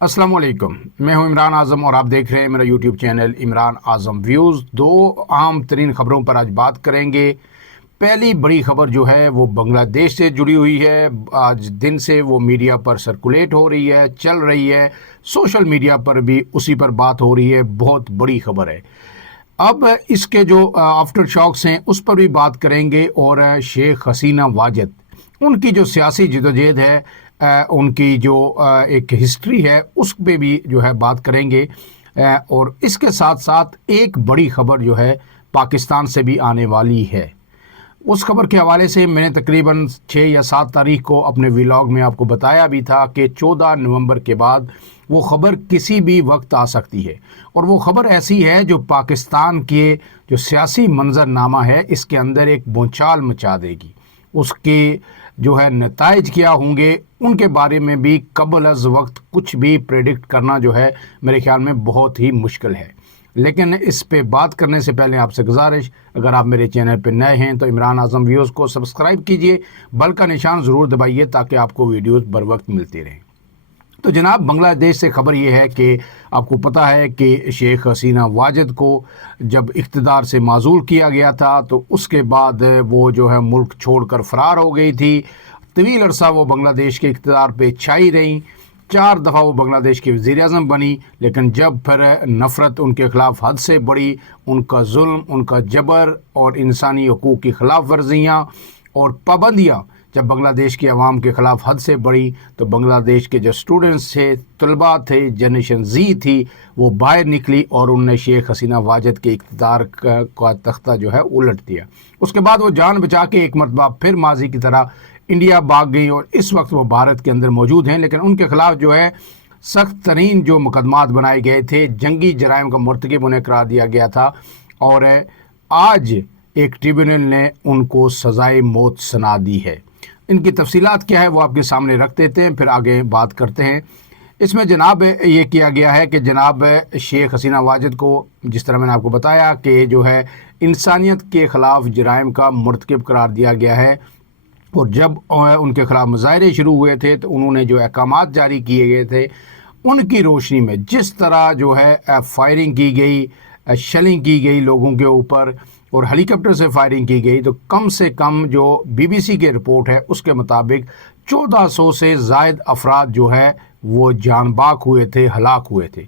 अस्सलाम वालेकुम। मैं हूं इमरान आज़म और आप देख रहे हैं मेरा यूट्यूब चैनल इमरान आज़म व्यूज़। दो अहम तरीन ख़बरों पर आज बात करेंगे। पहली बड़ी ख़बर जो है वो बांग्लादेश से जुड़ी हुई है। आज दिन से वो मीडिया पर सर्कुलेट हो रही है, चल रही है, सोशल मीडिया पर भी उसी पर बात हो रही है। बहुत बड़ी ख़बर है। अब इसके जो आफ्टर शॉक्स हैं उस पर भी बात करेंगे और शेख हसीना वाजिद, उनकी जो सियासी जदोजहद है, उनकी जो एक हिस्ट्री है उस पे भी जो है बात करेंगे। और इसके साथ साथ एक बड़ी खबर जो है पाकिस्तान से भी आने वाली है। उस खबर के हवाले से मैंने तकरीबन 6 या 7 तारीख को अपने व्लॉग में आपको बताया भी था कि 14 नवंबर के बाद वो ख़बर किसी भी वक्त आ सकती है। और वो ख़बर ऐसी है जो पाकिस्तान के जो सियासी मंजरनामा है इसके अंदर एक भूचाल मचा देगी। उसके जो है नताइज क्या होंगे उनके बारे में भी कबल अज़ वक्त कुछ भी प्रेडिक्ट करना जो है मेरे ख्याल में बहुत ही मुश्किल है। लेकिन इस पे बात करने से पहले आपसे गुजारिश, अगर आप मेरे चैनल पे नए हैं तो इमरान आज़म व्यूज़ को सब्सक्राइब कीजिए, बेल का निशान ज़रूर दबाइए ताकि आपको वीडियोस बर वक्त मिलती रहें। तो जनाब, बांग्लादेश से ख़बर ये है कि आपको पता है कि शेख हसीना वाजिद को जब इक़्तिदार से माज़ूल किया गया था तो उसके बाद वो जो है मुल्क छोड़कर फ़रार हो गई थी। तवील अरसा वो बांग्लादेश के इक़्तिदार पे छाई रहीं। 4 दफ़ा वो बांग्लादेश की वज़ीर-ए-आज़म बनी। लेकिन जब फिर नफ़रत उनके ख़िलाफ़ हद से बढ़ी, उनका जुल्म, उनका जबर और इंसानी हकूक़ की ख़िलाफ़ वर्जियाँ और पाबंदियाँ जब बांग्लादेश की आवाम के ख़िलाफ़ हद से बढ़ी तो बांग्लादेश के जो स्टूडेंट्स थे, तलबा थे, जनरेशन जी थी, वो बाहर निकली और उनने शेख हसीना वाजिद के इक़्तिदार का तख्ता जो है उलट दिया। उसके बाद वो जान बचा के एक मरतबा फिर माजी की तरह इंडिया भाग गई और इस वक्त वो भारत के अंदर मौजूद हैं। लेकिन उनके ख़िलाफ़ जो है सख्त तरीन जो मुकदमात बनाए गए थे, जंगी जराइम का मर्तकब उन्हें करार दिया गया था और आज एक ट्रिब्यूनल ने उनको सज़ाए मौत सुना दी है। इनकी तफसीलात क्या है वो आपके सामने रख देते हैं, फिर आगे बात करते हैं। इसमें जनाब ये किया गया है कि जनाब शेख हसीना वाजिद को, जिस तरह मैंने आपको बताया कि जो है इंसानियत के ख़िलाफ़ जराइम का मर्तकब करार दिया गया है। और जब उनके ख़िलाफ़ मुज़ाहरे शुरू हुए थे तो उन्होंने जो अहकामात जारी किए गए थे उनकी रोशनी में जिस तरह जो है फायरिंग की गई, शेलिंग की गई लोगों के ऊपर और हेलीकॉप्टर से फायरिंग की गई, तो कम से कम जो BBC की रिपोर्ट है उसके मुताबिक 1400 से ज़ायद अफराद जो है वो जान बाक हुए थे, हलाक हुए थे।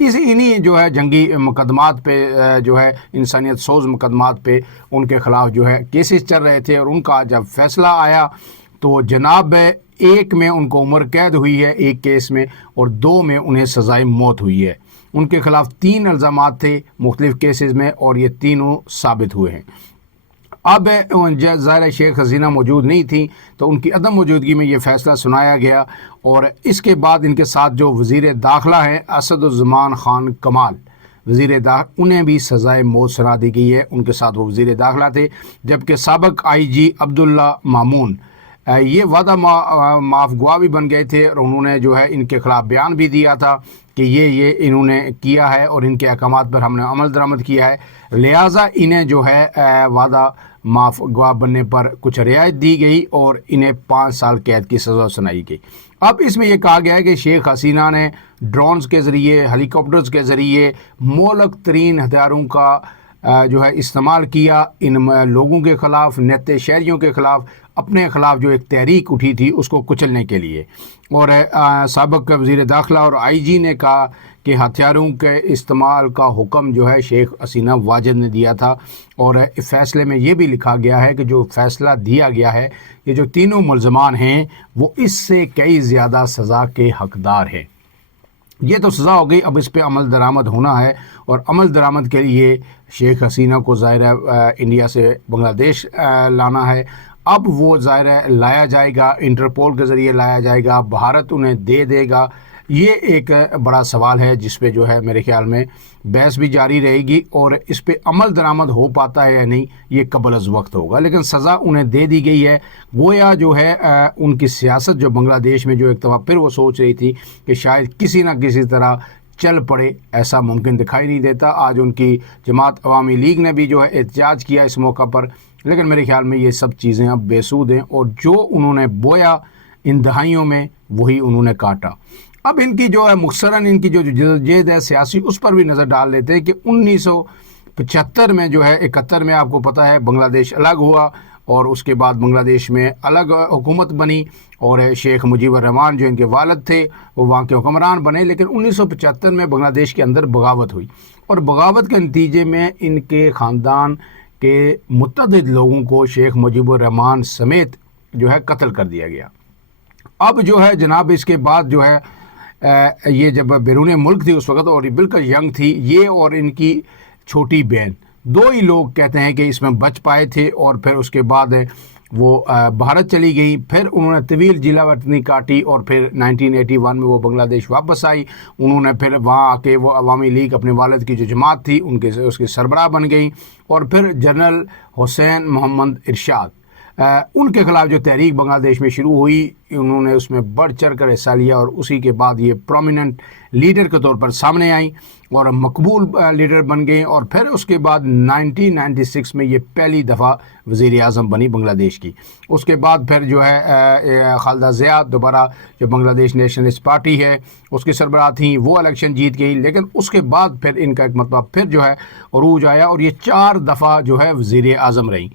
इन्हीं जो है जंगी मुकदमात पे जो है इंसानियत सोज मुकदमात पे उनके ख़िलाफ़ जो है केसेस चल रहे थे। और उनका जब फैसला आया तो जनाब एक में उनको उम्र कैद हुई है एक केस में और 2 में उन्हें सज़ाए मौत हुई है। उनके ख़िलाफ़ 3 इल्ज़ामात थे मुख्तलिफ़ केसेस में और ये तीनों साबित हुए हैं। अब ज़ाहिर शेख हसीना मौजूद नहीं थी तो उनकी अदम मौजूदगी में ये फ़ैसला सुनाया गया। और इसके बाद इनके साथ जो वज़ीर दाखिला हैं असदुज़्ज़मान ख़ान कमाल, उन्हें भी सज़ाए मौत सुना दी गई है। उनके साथ वो वज़ीर दाखिला थे। जबकि साबिक़ IG अब्दुल्ला मामून ये वादा माफ़गुआ भी बन गए थे और उन्होंने जो है इनके ख़िलाफ़ बयान भी दिया था कि ये इन्होंने किया है और इनके अहकामात पर हमने अमल दरामद किया है, लिहाजा इन्हें जो है वादा माफ़गुआ बनने पर कुछ रियायत दी गई और इन्हें 5 साल कैद की सज़ा सुनाई गई। अब इसमें यह कहा गया है कि शेख हसीना ने ड्रोन्स के ज़रिए, हेलीकॉप्टर्स के ज़रिए मोहलक तरीन हथियारों का जो है इस्तेमाल किया इन लोगों के ख़िलाफ़, नेते शहरियों के ख़िलाफ़, अपने ख़िलाफ़ जो एक तहरीक उठी थी उसको कुचलने के लिए। और साबिक़ वज़ीर दाखिला और IG ने कहा कि हथियारों के इस्तेमाल का हुक्म जो है शेख हसीना वाजिद ने दिया था। और फ़ैसले में ये भी लिखा गया है कि जो फ़ैसला दिया गया है, ये जो तीनों मुल्ज़मान हैं वो इससे कई ज़्यादा सज़ा के हक़दार हैं। ये तो सज़ा हो गई, अब इस पे अमल दरामद होना है और अमल दरामद के लिए शेख हसीना को ज़ाहिर इंडिया से बांग्लादेश लाना है। अब वो ज़ाहिर लाया जाएगा, इंटरपोल के ज़रिए लाया जाएगा, भारत उन्हें दे देगा। ये एक बड़ा सवाल है जिस पे जो है मेरे ख्याल में बहस भी जारी रहेगी और इस पे अमल दरामद हो पाता है या नहीं ये कबल अज़ वक्त होगा। लेकिन सज़ा उन्हें दे दी गई है। गोया जो है उनकी सियासत जो बांग्लादेश में जो एक दफ़ा फिर वो सोच रही थी कि शायद किसी न किसी तरह चल पड़े, ऐसा मुमकिन दिखाई नहीं देता। आज उनकी जमात अवामी लीग ने भी जो है एहतजाज किया इस मौका पर। लेकिन मेरे ख्याल में ये सब चीज़ें अब बेसूद हैं और जो उन्होंने बोया इन दहाइयों में वही उन्होंने काटा। اب ان کی جو ہے مختصراً ان کی جو جدوجہد ہے سیاسی اس پر بھی نظر ڈال لیتے ہیں کہ 1975 میں جو ہے 71 میں آپ کو پتہ ہے بنگلہ دیش الگ ہوا اور اس کے بعد بنگلہ دیش میں الگ حکومت بنی اور شیخ مجیب الرحمان جو ان کے والد تھے وہ وہاں کے حکمران بنے، لیکن 1975 میں بنگلہ دیش کے اندر بغاوت ہوئی اور بغاوت کے نتیجے میں ان کے خاندان کے متعدد لوگوں کو شیخ مجیب الرحمان سمیت جو ہے قتل کر دیا گیا۔ اب جو ہے جناب اس کے بعد جو ہے یہ جب بیرون ملک تھی اس وقت اور یہ بالکل ینگ تھی، یہ اور ان کی چھوٹی بہن دو ہی لوگ کہتے ہیں کہ اس میں بچ پائے تھے، اور پھر اس کے بعد وہ بھارت چلی گئی، پھر انہوں نے طویل جلا وطنی کاٹی اور پھر 1981 میں وہ بنگلہ دیش واپس آئی۔ انہوں نے پھر وہاں آ کے وہ عوامی لیگ اپنے والد کی جو جماعت تھی اس کے سربراہ بن گئی، اور پھر جنرل حسین محمد ارشاد ان کے خلاف جو تحریک بنگلہ دیش میں شروع ہوئی انہوں نے اس میں بڑھ چڑھ کر حصہ لیا، اور اسی کے بعد یہ پرومیننٹ لیڈر کے طور پر سامنے آئیں اور مقبول لیڈر بن گئیں، اور پھر اس کے بعد 1996 میں یہ پہلی دفعہ وزیر اعظم بنی بنگلہ دیش کی۔ اس کے بعد پھر جو ہے خالدہ ضیاء دوبارہ جو بنگلہ دیش نیشنلسٹ پارٹی ہے اس کی سربراہ تھیں، وہ الیکشن جیت گئی، لیکن اس کے بعد پھر ان کا ایک مرتبہ پھر جو ہے عروج آیا اور یہ 4 دفعہ جو ہے وزیر اعظم رہیں۔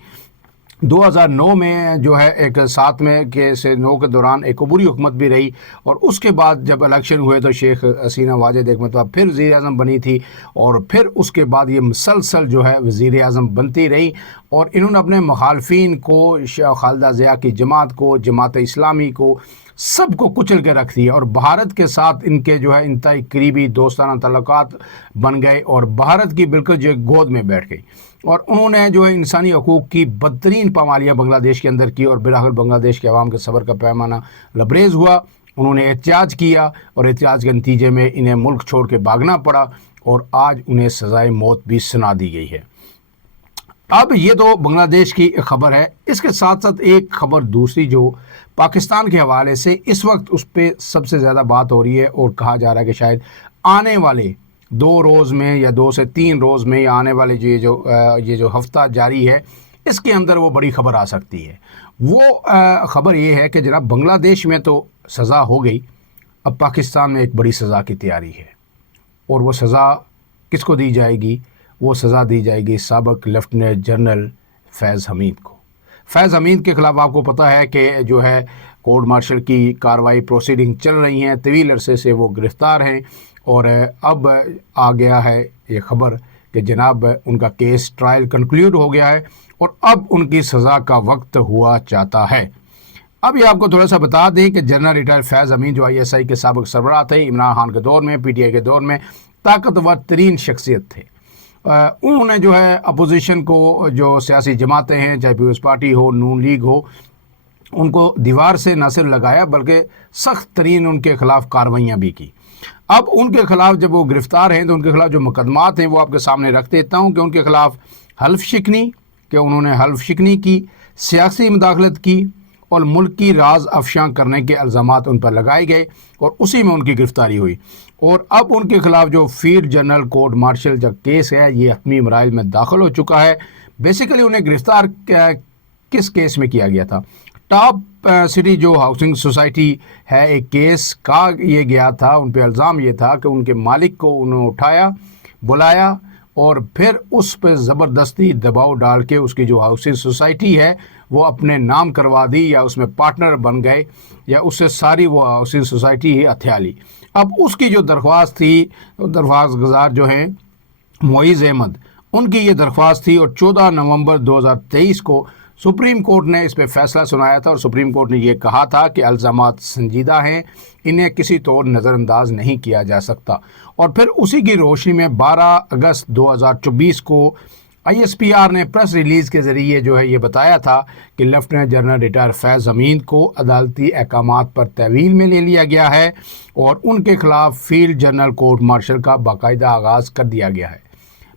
2009 میں جو ہے ایک 7 میں سے 9 کے دوران ایک عبوری حکومت بھی رہی، اور اس کے بعد جب الیکشن ہوئے تو شیخ حسینہ واجد ایک مرتبہ پھر وزیر اعظم بنی تھی، اور پھر اس کے بعد یہ مسلسل جو ہے وزیر اعظم بنتی رہی، اور انہوں نے اپنے مخالفین کو خالدہ ضیاء کی جماعت کو، جماعت اسلامی کو، سب کو کچل کے رکھ دیا، اور بھارت کے ساتھ ان کے جو ہے انتہائی قریبی دوستانہ تعلقات بن گئے اور بھارت کی بالکل جو گود میں بیٹھ گئی، اور انہوں نے جو ہے انسانی حقوق کی بدترین پامالیاں بنگلہ دیش کے اندر کی، اور بالآخر بنگلہ دیش کے عوام کے صبر کا پیمانہ لبریز ہوا۔ انہوں نے احتجاج کیا اور احتجاج کے نتیجے میں انہیں ملک چھوڑ کے بھاگنا پڑا، اور آج انہیں سزائے موت بھی سنا دی گئی ہے۔ اب یہ تو بنگلہ دیش کی خبر ہے، اس کے ساتھ ساتھ ایک خبر دوسری جو پاکستان کے حوالے سے اس وقت اس پہ سب سے زیادہ بات ہو رہی ہے، اور کہا جا رہا ہے کہ شاید آنے والے 2 روز میں یا 2 سے 3 روز میں یا آنے والے یہ جو ہفتہ جاری ہے اس کے اندر وہ بڑی خبر آ سکتی ہے۔ وہ خبر یہ ہے کہ جناب بنگلہ دیش میں تو سزا ہو گئی، اب پاکستان میں ایک بڑی سزا کی تیاری ہے، اور وہ سزا کس کو دی جائے گی؟ وہ سزا دی جائے گی سابق لیفٹیننٹ جنرل فیض حمید کو۔ فیض حمید کے خلاف آپ کو پتہ ہے کہ جو ہے کورٹ مارشل کی کارروائی پروسیڈنگ چل رہی ہیں، طویل عرصے سے وہ گرفتار ہیں، اور اب آ گیا ہے یہ خبر کہ جناب ان کا کیس ٹرائل کنکلیوڈ ہو گیا ہے، اور اب ان کی سزا کا وقت ہوا چاہتا ہے۔ اب یہ آپ کو تھوڑا سا بتا دیں کہ جنرل ریٹائر فیض حمید جو ISI کے سابق سربراہ تھے، عمران خان کے دور میں، PTI کے دور میں طاقتور ترین شخصیت تھے۔ انہوں نے جو ہے اپوزیشن کو، جو سیاسی جماعتیں ہیں، چاہے پیپلز پارٹی ہو، نون لیگ ہو، ان کو دیوار سے نہ صرف لگایا بلکہ سخت ترین ان کے خلاف کارروائیاں بھی کی۔ اب ان کے خلاف جب وہ گرفتار ہیں تو ان کے خلاف جو مقدمات ہیں وہ آپ کے سامنے رکھ دیتا ہوں کہ ان کے خلاف حلف شکنی، کہ انہوں نے حلف شکنی کی، سیاسی مداخلت کی، اور ملک کی راز افشاں کرنے کے الزامات ان پر لگائے گئے، اور اسی میں ان کی گرفتاری ہوئی۔ اور اب ان کے خلاف جو فیلڈ جنرل کورٹ مارشل جو کیس ہے یہ حتمی مراحل میں داخل ہو چکا ہے۔ بیسیکلی انہیں گرفتار کس کیس میں کیا گیا تھا؟ ٹاپ سٹی جو ہاؤسنگ سوسائٹی ہے، ایک کیس کا یہ گیا تھا، ان پہ الزام یہ تھا کہ ان کے مالک کو انہوں نے اٹھایا، بلایا، اور پھر اس پہ زبردستی دباؤ ڈال کے اس کی جو ہاؤسنگ سوسائٹی ہے وہ اپنے نام کروا دی، یا اس میں پارٹنر بن گئے، یا اس سے ساری وہ ہاؤسنگ سوسائٹی ہی ہتھیا لی۔ اب اس کی جو درخواست تھی، درخواست گزار جو ہیں معیز احمد، ان کی یہ درخواست تھی، اور 14 نومبر 2023 کو سپریم کورٹ نے اس پہ فیصلہ سنایا تھا، اور سپریم کورٹ نے یہ کہا تھا کہ الزامات سنجیدہ ہیں، انہیں کسی طور نظر انداز نہیں کیا جا سکتا۔ اور پھر اسی کی روشنی میں 12 اگست 2024 کو ISPR نے پریس ریلیز کے ذریعے جو ہے یہ بتایا تھا کہ لیفٹیننٹ جنرل ریٹائر فیض حمید کو عدالتی احکامات پر تحویل میں لے لیا گیا ہے، اور ان کے خلاف فیلڈ جنرل کورٹ مارشل کا باقاعدہ آغاز کر دیا گیا ہے۔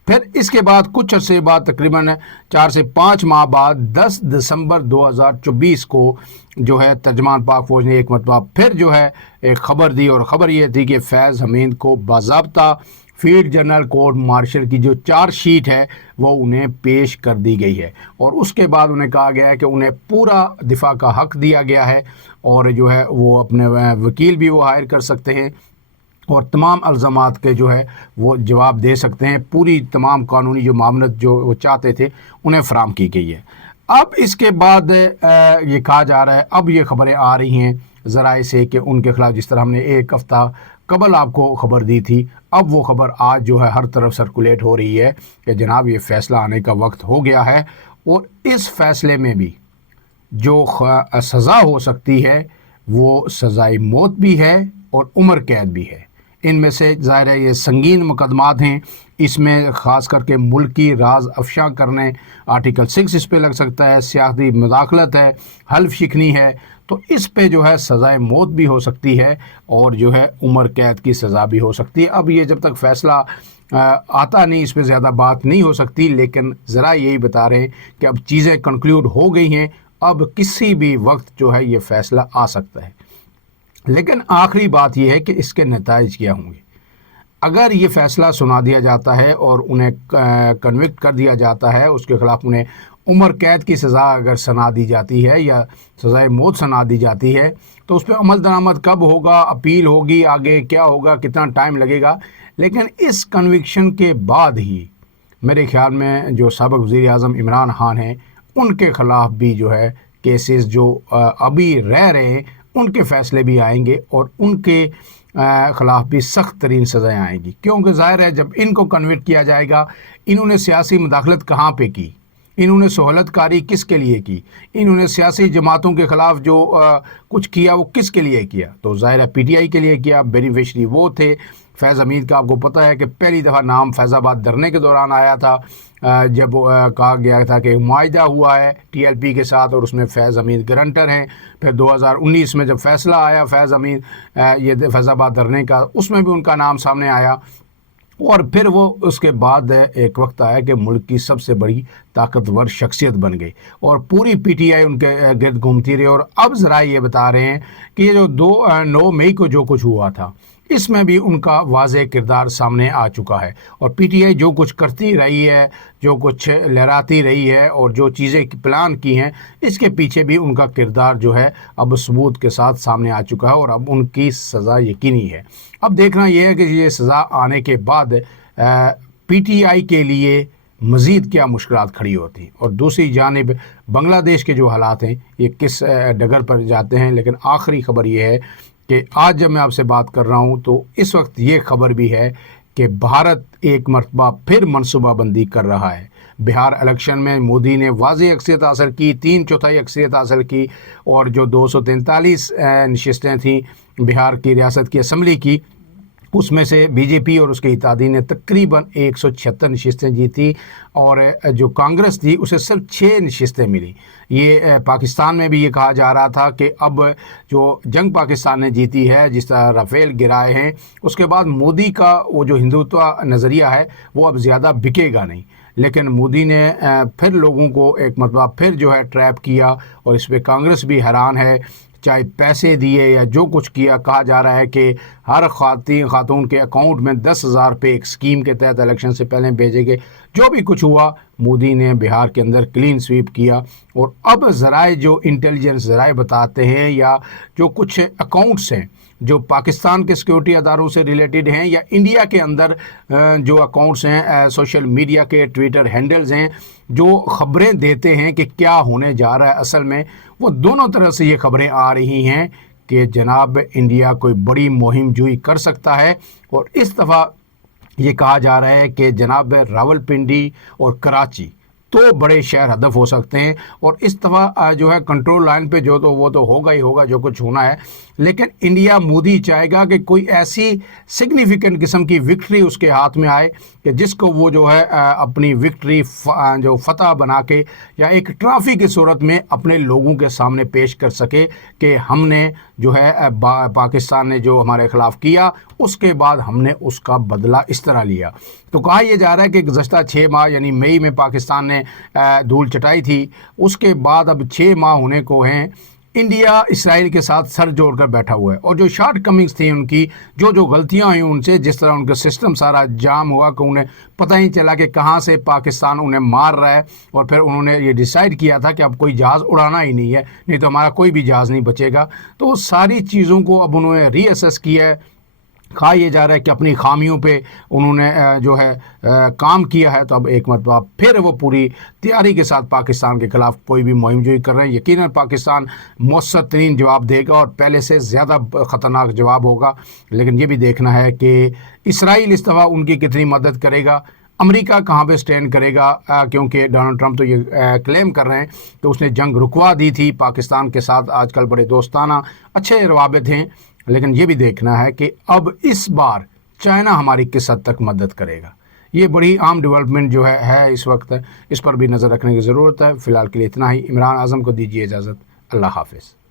پھر اس کے بعد کچھ عرصے بعد، تقریباً 4 سے 5 ماہ بعد، 10 دسمبر 2024 کو جو ہے ترجمان پاک فوج نے ایک مرتبہ پھر جو ہے ایک خبر دی، اور خبر یہ تھی کہ فیض حمید کو باضابطہ फील्ड जनरल कोर्ट मार्शल की जो चार्ज शीट है वो उन्हें पेश कर दी गई है और उसके बाद उन्हें कहा गया है कि उन्हें पूरा दिफा का हक दिया गया है और जो है वो अपने वकील भी वो हायर कर सकते हैं और तमाम अल्ज़ामात के जो है वो जवाब दे सकते हैं। पूरी तमाम कानूनी जो मामलत जो वो चाहते थे उन्हें फ़राहम की गई है। अब इसके बाद ये कहा जा रहा है, अब ये ख़बरें आ रही हैं ज़राए से कि उनके ख़िलाफ़, जिस तरह हमने एक हफ़्ता कबल आपको ख़बर दी थी, अब वो ख़बर आज जो है हर तरफ सर्कुलेट हो रही है कि जनाब ये फ़ैसला आने का वक्त हो गया है और इस फ़ैसले में भी जो सज़ा हो सकती है वो सज़ाए मौत भी है और उम्र कैद भी है। इनमें से ज़ाहिर है ये संगीन मुकदमात हैं, इसमें ख़ास करके मुल्की राज अफशा करने आर्टिकल 6 इस पे लग सकता है, सियासी मुदाखलत है, हल्फ शिकनी है, तो इस पे जो है सज़ाए मौत भी हो सकती है और जो है उम्र कैद की सज़ा भी हो सकती है। अब ये जब तक फ़ैसला आता नहीं, इस पे ज़्यादा बात नहीं हो सकती, लेकिन ज़रा यही बता रहे हैं कि अब चीज़ें कंक्लूड हो गई हैं, अब किसी भी वक्त जो है ये फ़ैसला आ सकता है। लेकिन आखिरी बात यह है कि इसके नताइज क्या होंगे। अगर ये फ़ैसला सुना दिया जाता है और उन्हें कन्विक्ट कर दिया जाता है, उसके ख़िलाफ़ उन्हें उम्र कैद की सज़ा अगर सुना दी जाती है या सज़ाए मौत सुना दी जाती है, तो उस पर अमल दरामद कब होगा, अपील होगी, आगे क्या होगा, कितना टाइम लगेगा। लेकिन इस कन्विक्शन के बाद ही मेरे ख़्याल में जो साबिक़ वज़ीर आज़म इमरान खान हैं उनके ख़िलाफ़ भी जो है केसेस जो अभी रह रहे हैं उनके फ़ैसले भी आएंगे और उनके ख़िलाफ़ भी सख्त तरीन सज़ाएँ आएंगी। क्योंकि ज़ाहिर है जब इनको कन्विक्ट किया जाएगा, इन्होंने सियासी मुदाखलत कहाँ पे की, इन्होंने सहूलतकारी किसके लिए की, इन्होंने सियासी जमातों के ख़िलाफ़ जो कुछ किया वो किसके लिए किया, तो ज़ाहिर है पीटीआई के लिए किया। बेनिफिशरी वो थे। फैज़ हमीद का आपको पता है कि पहली दफ़ा नाम फैज़ाबाद धरने के दौरान आया था, जब कहा गया था कि मुआहिदा हुआ है टीएलपी के साथ और उसमें फैज़ हमीद गारंटर हैं। फिर 2019 में जब फ़ैसला आया फैज़ हमीद ये फैज़ाबाद धरने का, उसमें भी उनका नाम सामने आया और फिर वो उसके बाद एक वक्त आया कि मुल्क की सबसे बड़ी ताकतवर शख्सियत बन गई और पूरी पीटीआई उनके गिर्द घूमती रही। और अब ज़रा ये बता रहे हैं कि ये जो 9 मई को जो कुछ हुआ था इसमें भी उनका वाज़ेह किरदार सामने आ चुका है और पीटीआई जो कुछ करती रही है, जो कुछ लहराती रही है और जो चीज़ें प्लान की हैं, इसके पीछे भी उनका किरदार जो है अब सबूत के साथ सामने आ चुका है और अब उनकी सज़ा यकीनी है। अब देखना यह है कि ये सज़ा आने के बाद पीटीआई के लिए मज़ीद क्या मुश्किलात खड़ी होती और दूसरी जानिब बांग्लादेश के जो हालात हैं ये किस डगर पर जाते हैं। लेकिन आखिरी ख़बर ये है कि आज जब मैं आपसे बात कर रहा हूँ तो इस वक्त ये खबर भी है कि भारत एक मरतबा फिर मनसूबाबंदी कर रहा है। बिहार इलेक्शन में मोदी ने वाज़ेह अक्सरियत हासिल की, 3/4 अक्सरियत हासिल की और जो 243 नशिस्तें थीं बिहार की रियासत की असम्बली की, उसमें से बीजेपी और उसके इत्तेहादी ने तकरीबन 176 नशिस्तें जीती और जो कांग्रेस थी उसे सिर्फ 6 नशिस्तें मिली। ये पाकिस्तान में भी ये कहा जा रहा था कि अब जो जंग पाकिस्तान ने जीती है, जिस तरह राफेल गिराए हैं, उसके बाद मोदी का वो जो हिंदुत्व नज़रिया है वो अब ज़्यादा बिकेगा नहीं। लेकिन मोदी ने फिर लोगों को एक मरतबा फिर जो है ट्रैप किया और इस पर कांग्रेस भी हैरान है। चाहे पैसे दिए या जो कुछ किया, कहा जा रहा है कि हर खातून के अकाउंट में 10,000 रुपये एक स्कीम के तहत इलेक्शन से पहले भेजे गए। जो भी कुछ हुआ मोदी ने बिहार के अंदर क्लीन स्वीप किया और अब ज़राए जो इंटेलिजेंस ज़राए बताते हैं या जो कुछ अकाउंट्स हैं जो पाकिस्तान के सिक्योरिटी अदारों से रिलेटेड हैं या इंडिया के अंदर जो अकाउंट्स हैं, सोशल मीडिया के ट्विटर हैंडल्स हैं जो ख़बरें देते हैं कि क्या होने जा रहा है असल में, वो दोनों तरह से ये ख़बरें आ रही हैं कि जनाब इंडिया कोई बड़ी मुहिम जुई कर सकता है। और इस दफ़ा ये कहा जा रहा है कि जनाब रावलपिंडी और कराची तो बड़े शहर हदफ हो सकते हैं और इस दफ़ा जो है कंट्रोल लाइन पे जो तो वो तो होगा ही होगा जो कुछ होना है। लेकिन इंडिया मोदी चाहेगा कि कोई ऐसी सिग्निफिकेंट किस्म की विक्ट्री उसके हाथ में आए कि जिसको वो जो है अपनी विक्ट्री जो फतह बना के या एक ट्रॉफी की सूरत में अपने लोगों के सामने पेश कर सके कि हमने जो है पाकिस्तान ने जो हमारे ख़िलाफ़ किया उसके बाद हमने उसका बदला इस तरह लिया। तो कहा यह जा रहा है कि गुज़श्ता 6 माह यानी मई में पाकिस्तान ने धूल चटाई थी, उसके बाद अब 6 माह होने को हैं इंडिया इसराइल के साथ सर जोड़कर बैठा हुआ है, और जो शॉर्ट कमिंग्स थी उनकी, जो गलतियां हुई उनसे, जिस तरह उनका सिस्टम सारा जाम हुआ कि उन्हें पता ही चला कि कहां से पाकिस्तान उन्हें मार रहा है, और फिर उन्होंने ये डिसाइड किया था कि अब कोई जहाज़ उड़ाना ही नहीं है, नहीं तो हमारा कोई भी जहाज़ नहीं बचेगा। तो सारी चीज़ों को अब उन्होंने रीअसेस किया है। कहा यह जा रहा है कि अपनी खामियों पे उन्होंने जो है काम किया है, तो अब एक मरतबा फिर वो पूरी तैयारी के साथ पाकिस्तान के खिलाफ कोई भी मुहिम जोई कर रहे हैं। यकीनन पाकिस्तान मौसर तरीन जवाब देगा और पहले से ज़्यादा ख़तरनाक जवाब होगा। लेकिन ये भी देखना है कि इसराइल इस दफ़ा उनकी कितनी मदद करेगा, अमेरिका कहाँ पे स्टैंड करेगा, क्योंकि डोनाल्ड ट्रंप तो ये क्लेम कर रहे हैं कि उसने जंग रुकवा दी थी पाकिस्तान के साथ, आजकल बड़े दोस्ताना अच्छे रवाबित हैं। लेकिन ये भी देखना है कि अब इस बार चाइना हमारी किस हद तक मदद करेगा। ये बड़ी आम डेवलपमेंट जो है इस वक्त, इस पर भी नज़र रखने की ज़रूरत है। फ़िलहाल के लिए इतना ही। इमरान आज़म को दीजिए इजाज़त। अल्लाह हाफ़िज़।